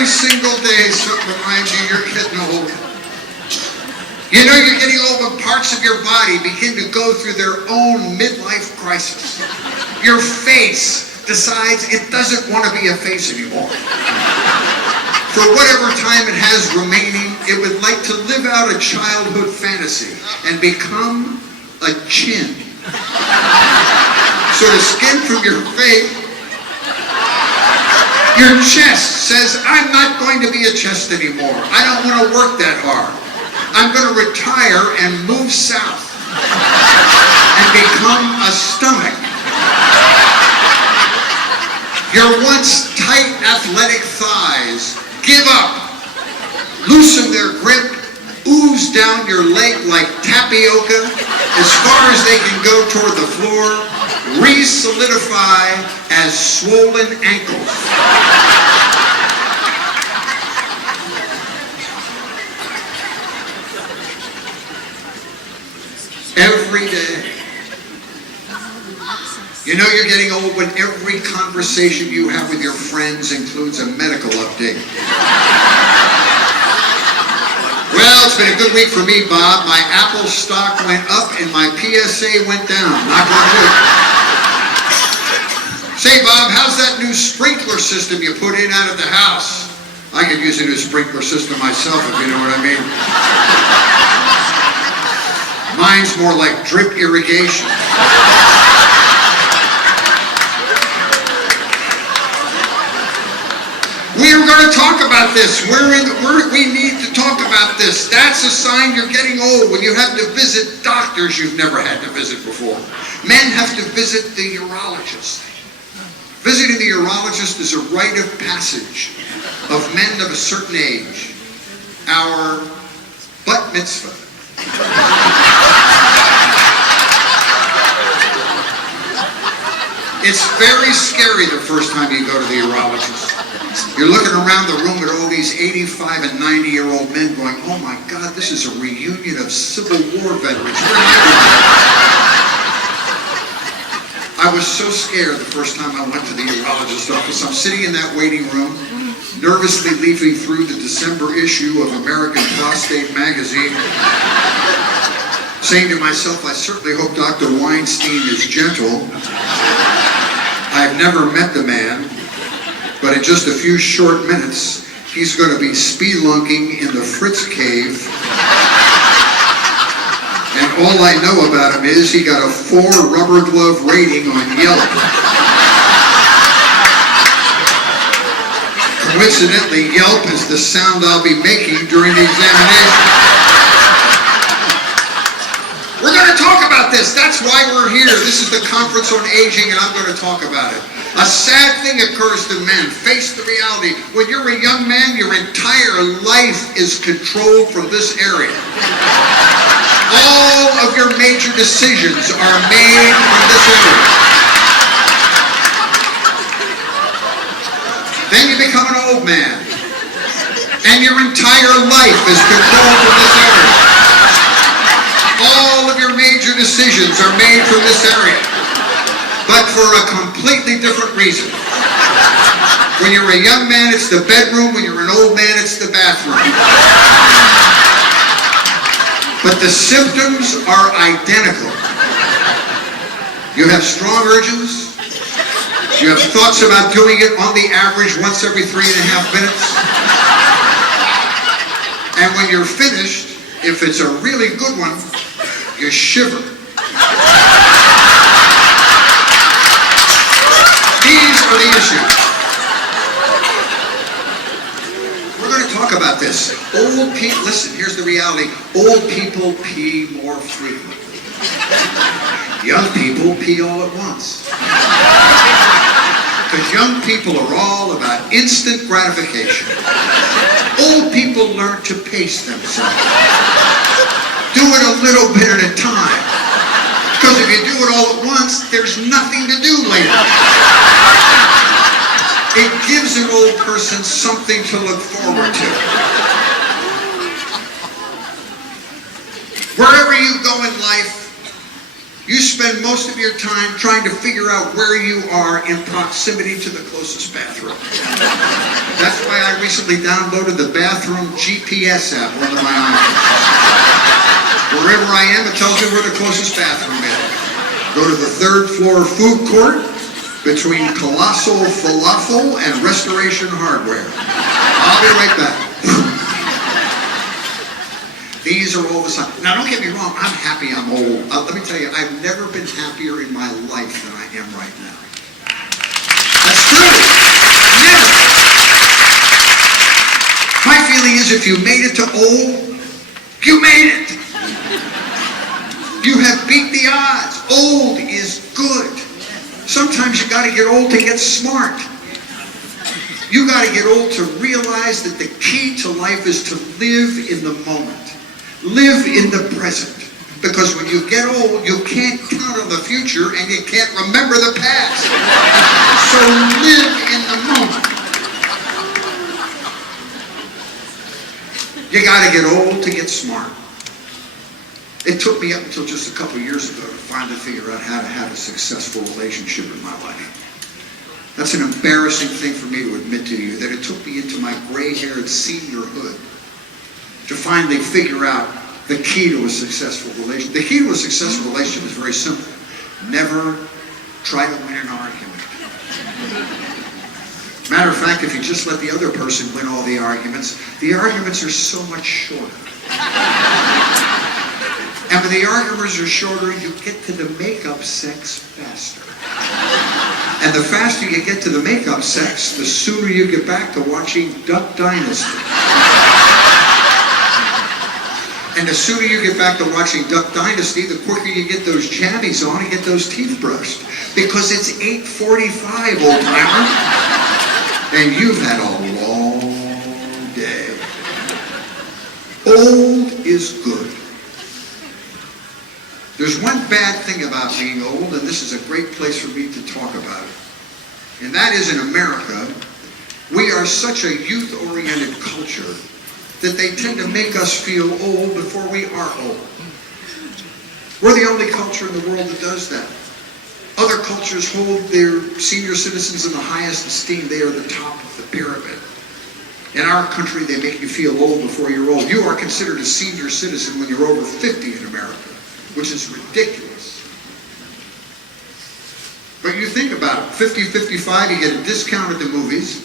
Every single day something reminds you you're getting old. You know you're getting old when parts of your body begin to go through their own midlife crisis. Your face decides it doesn't want to be a face anymore. For whatever time it has remaining, it would like to live out a childhood fantasy and become a chin. So the skin from your face, your chest says, I'm not going to be a chest anymore. I don't want to work that hard. I'm going to retire and move south and become a stomach. Your once tight athletic thighs give up, loosen their grip, ooze down your leg like tapioca as far as they can go toward the floor, re-solidify as swollen ankles. Every day. You know you're getting old when every conversation you have with your friends includes a medical update. Well, it's been a good week for me, Bob. My Apple stock went up and my PSA went down. Knock on wood. Say, Bob, how's that new sprinkler system you put in out of the house? I could use a new sprinkler system myself, if you know what I mean. Mine's more like drip irrigation. We're going to talk about this. We need to talk about this. That's a sign you're getting old when you have to visit doctors you've never had to visit before. Men have to visit the urologist. Visiting the urologist is a rite of passage of men of a certain age. Our bat mitzvah. It's very scary the first time you go to the urologist. You're looking around the room at all these 85 and 90-year-old men going, oh my God, this is a reunion of Civil War veterans. I was so scared the first time I went to the urologist's office. I'm sitting in that waiting room, nervously leafing through the December issue of American Prostate magazine, saying to myself, I certainly hope Dr. Weinstein is gentle. I've never met the man, but in just a few short minutes, he's going to be spelunking in the Fritz cave. And all I know about him is he got a 4 rubber glove rating on Yelp. Coincidentally, Yelp is the sound I'll be making during the examination. We're going to talk about this. That's why we're here. This is the conference on aging, and I'm going to talk about it. A sad thing occurs to men. Face the reality. When you're a young man, your entire life is controlled from this area. All of your major decisions are made from this area. Then you become an old man, and your entire life is controlled from this area. All of your major decisions are made from this area, but for a completely different reason. When you're a young man, it's the bedroom. When you're an old man, it's the bathroom. But the symptoms are identical. You have strong urges. You have thoughts about doing it on the average once every 3.5 minutes. And when you're finished, if it's a really good one, you shiver. These are the issues. We're going to talk about this. Old people, listen, here's the reality. Old people pee more frequently. Young people pee all at once. Because young people are all about instant gratification. Old people learn to pace themselves. Do it a little bit at a time. Because if you do it all at once, there's nothing to do later. It gives an old person something to look forward to. Wherever you go in life, you spend spend most of your time trying to figure out where you are in proximity to the closest bathroom. That's why I recently downloaded the bathroom GPS app onto my iPhone. Wherever I am, it tells me where the closest bathroom is. Go to the 3rd floor food court between Colossal Falafel and Restoration Hardware. I'll be right back. These are all the signs. Now, don't get me wrong. I'm happy I'm old. Let me tell you, I've never been happier in my life than I am right now. That's true. Never. My feeling is if you made it to old, you made it. You have beat the odds. Old is good. Sometimes you got to get old to get smart. You got to get old to realize that the key to life is to live in the moment. Live in the present. Because when you get old, you can't count on the future and you can't remember the past. So live in the moment. You got to get old to get smart. It took me up until just a couple of years ago to finally figure out how to have a successful relationship in my life. That's an embarrassing thing for me to admit to you, that it took me into my gray-haired seniorhood to finally figure out the key to a successful relationship. The key to a successful relationship is very simple. Never try to win an argument. Matter of fact, if you just let the other person win all the arguments are so much shorter. And when the arguments are shorter, you get to the make-up sex faster. And the faster you get to the make-up sex, the sooner you get back to watching Duck Dynasty. And the sooner you get back to watching Duck Dynasty, the quicker you get those jammies on and get those teeth brushed. Because it's 8:45, old timer. And you've had a long day. Old is good. There's one bad thing about being old, and this is a great place for me to talk about it. And that is, in America, we are such a youth-oriented culture that they tend to make us feel old before we are old. We're the only culture in the world that does that. Other cultures hold their senior citizens in the highest esteem. They are the top of the pyramid. In our country, they make you feel old before you're old. You are considered a senior citizen when you're over 50 in America, which is ridiculous. But you think about it, 50-55, you get a discount at the movies.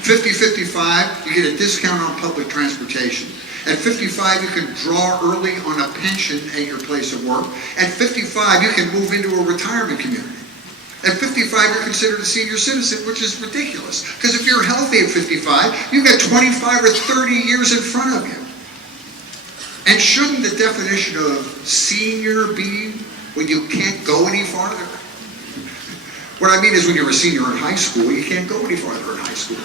50-55, you get a discount on public transportation. At 55, you can draw early on a pension at your place of work. At 55, you can move into a retirement community. At 55, you're considered a senior citizen, which is ridiculous. Because if you're healthy at 55, you've got 25 or 30 years in front of you. And shouldn't the definition of senior be when you can't go any farther? What I mean is when you're a senior in high school, you can't go any farther in high school.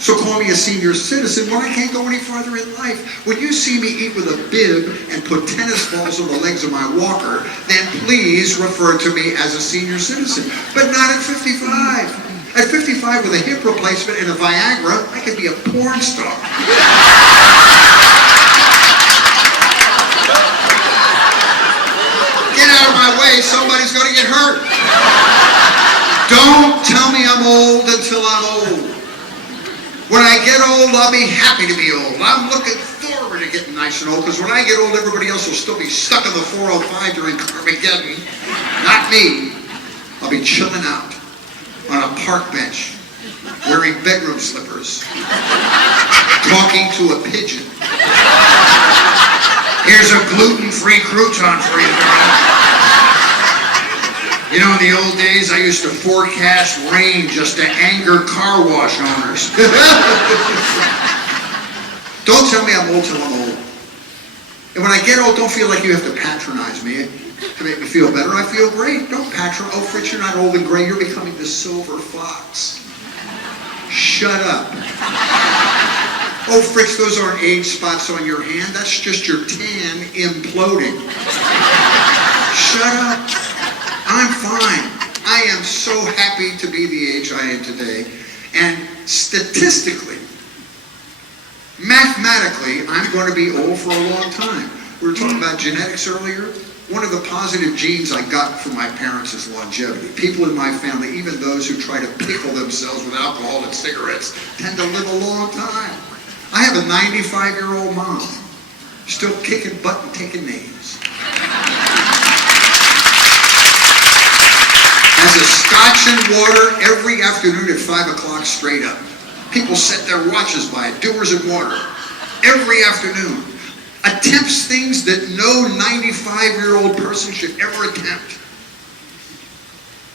So call me a senior citizen when I can't go any farther in life. When you see me eat with a bib and put tennis balls on the legs of my walker, then please refer to me as a senior citizen. But not at 55. At 55 with a hip replacement and a Viagra, I could be a porn star. Get out of my way, somebody's going to get hurt. Don't tell me I'm old until I'm old. When I get old, I'll be happy to be old. I'm looking forward to getting nice and old, because when I get old, everybody else will still be stuck in the 405 during Carmageddon. Not me. I'll be chilling out on a park bench, wearing bedroom slippers, talking to a pigeon. Here's a gluten-free crouton for you, darling. You know, in the old days, I used to forecast rain just to anger car wash owners. Don't tell me I'm old till I'm old. And when I get old, don't feel like you have to patronize me to make me feel better. I feel great. Don't patronize. Oh, Fritz, you're not old and gray. You're becoming the silver fox. Shut up. Oh, Fritz, those aren't age spots on your hand. That's just your tan imploding. Shut up. I'm fine. I am so happy to be the age I am today. And statistically, mathematically, I'm going to be old for a long time. We were talking about genetics earlier. One of the positive genes I got from my parents is longevity. People in my family, even those who try to pickle themselves with alcohol and cigarettes, tend to live a long time. I have a 95-year-old mom, still kicking butt and taking names. Has a scotch and water every afternoon at 5 o'clock straight up. People set their watches by it, doers and water, every afternoon. Attempts things that no 95-year-old person should ever attempt.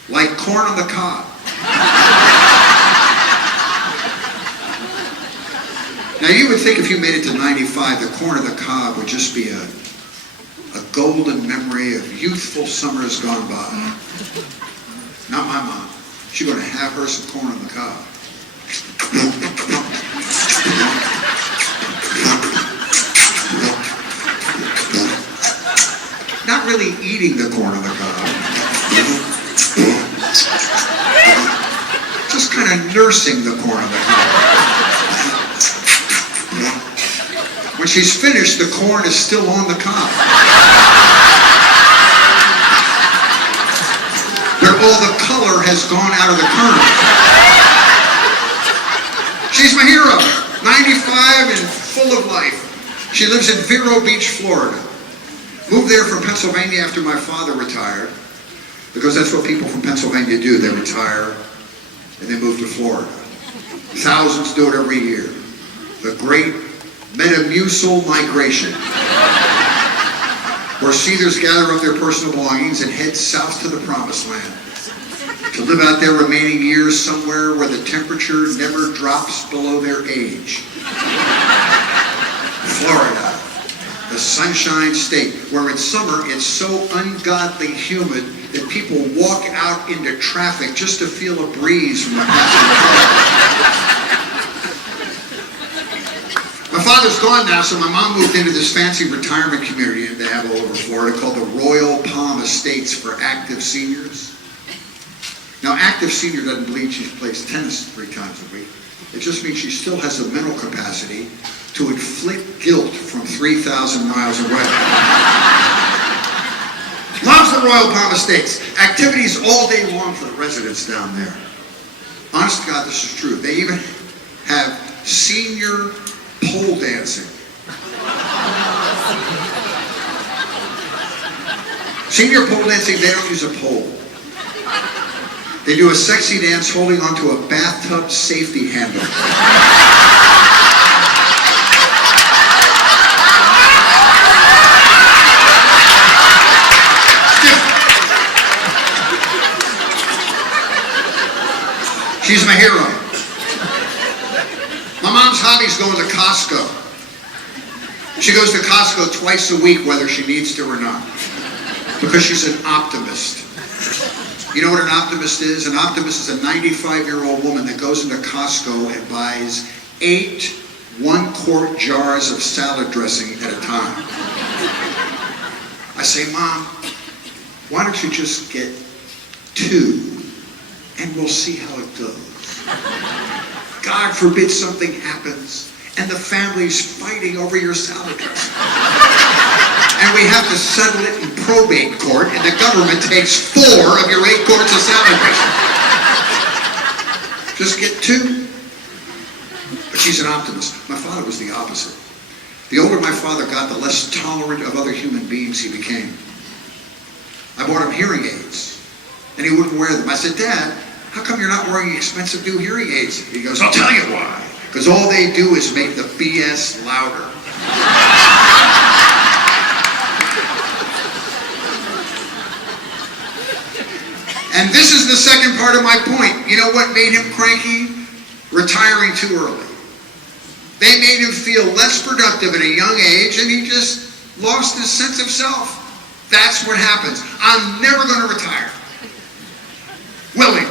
Like corn on the cob. Now you would think if you made it to 95, the corn on the cob would just be a golden memory of youthful summers gone by. Not my mom. She's going to have her some corn on the cob. Not really eating the corn on the cob. Just kind of nursing the corn on the cob. When she's finished, the corn is still on the cob. All the color has gone out of the kernel. She's my hero. 95 and full of life. She lives in Vero Beach, Florida. Moved there from Pennsylvania after my father retired, because that's what people from Pennsylvania do. They retire and they move to Florida. Thousands do it every year. The great Metamucil migration, where seethers gather up their personal belongings and head south to the promised land, to live out their remaining years somewhere where the temperature never drops below their age. Florida, the Sunshine State, where in summer it's so ungodly humid that people walk out into traffic just to feel a breeze from a passing car. My father's gone now, so my mom moved into this fancy retirement community they have all over Florida called the Royal Palm Estates for active seniors. Now, active senior doesn't believe she plays tennis 3 times a week. It just means she still has the mental capacity to inflict guilt from 3,000 miles away. Loves the Royal Palm Estates. Activities all day long for the residents down there. Honest to God, this is true. They even have senior pole dancing. Senior pole dancing, they don't use a pole. They do a sexy dance holding onto a bathtub safety handle. She's my hero. My mom's hobby is going to Costco. She goes to Costco twice a week, whether she needs to or not, because she's an optimist. You know what an optimist is? An optimist is a 95-year-old woman that goes into Costco and buys 8 one-quart jars of salad dressing at a time. I say, Mom, why don't you just get 2 and we'll see how it goes. God forbid something happens and the family's fighting over your salad dressing. And we have to settle it in probate court, and the government takes 4 of your 8 quarts of salad dressing. Just get 2. But she's an optimist. My father was the opposite. The older my father got, the less tolerant of other human beings he became. I bought him hearing aids, and he wouldn't wear them. I said, Dad, how come you're not wearing expensive new hearing aids? He goes, I'll tell you why. Because all they do is make the BS louder. And this is the second part of my point. You know what made him cranky? Retiring too early. They made him feel less productive at a young age, and he just lost his sense of self. That's what happens. I'm never going to retire. Willingly.